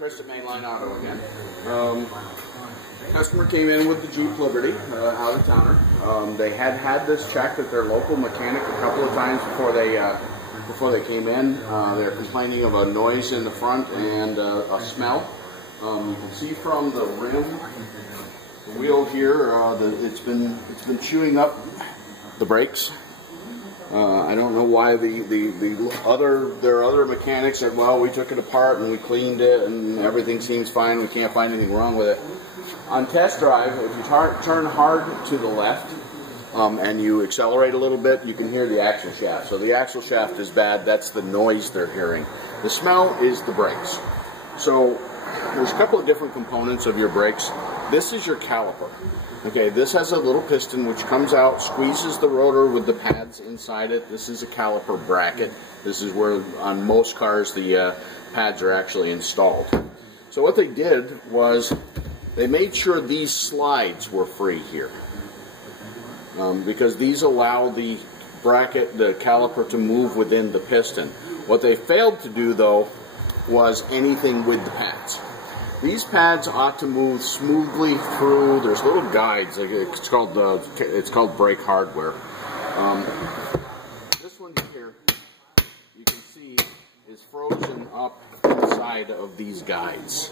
Chris at Mainline Auto again. Customer came in with the Jeep Liberty, out of towner. They had this checked at their local mechanic a couple of times before they came in. They're complaining of a noise in the front and a smell. You can see from the rim, the wheel here, it's been chewing up the brakes. I don't know why their other mechanics said, well, we took it apart and we cleaned it and everything seems fine, we can't find anything wrong with it. On test drive, if you turn hard to the left and you accelerate a little bit, you can hear the axle shaft. So the axle shaft is bad, that's the noise they're hearing. The smell is the brakes. So there's a couple of different components of your brakes. This is your caliper. Okay, this has a little piston which comes out, squeezes the rotor with the pads inside it. This is a caliper bracket. This is where on most cars the pads are actually installed. So what they did was they made sure these slides were free here. Because these allow the bracket, the caliper, to move within the piston. What they failed to do though was anything with the pads. These pads ought to move smoothly through. There's little guides. It's called brake hardware. This one here, you can see, is frozen up inside of these guides.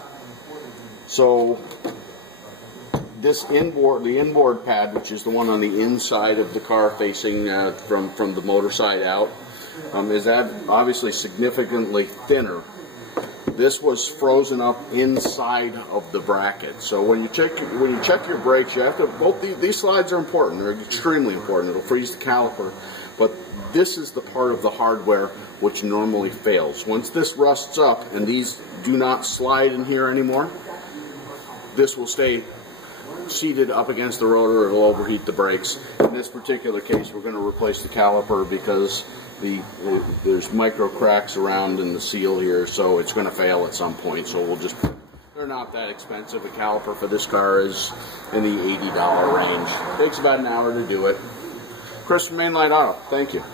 So this the inboard pad, which is the one on the inside of the car facing from the motor side out, is obviously significantly thinner. This was frozen up inside of the bracket. So when you check your brakes, you have to these slides are important. They're extremely important. It'll freeze the caliper, but this is the part of the hardware which normally fails. Once this rusts up and these do not slide in here anymore, this will stay seated up against the rotor. It'll overheat the brakes. In this particular case, we're going to replace the caliper because there's micro cracks around in the seal here, so it's going to fail at some point. So we'll just, they're not that expensive. A caliper for this car is in the $80 range. Takes about an hour to do it. Chris from Mainline Auto, thank you.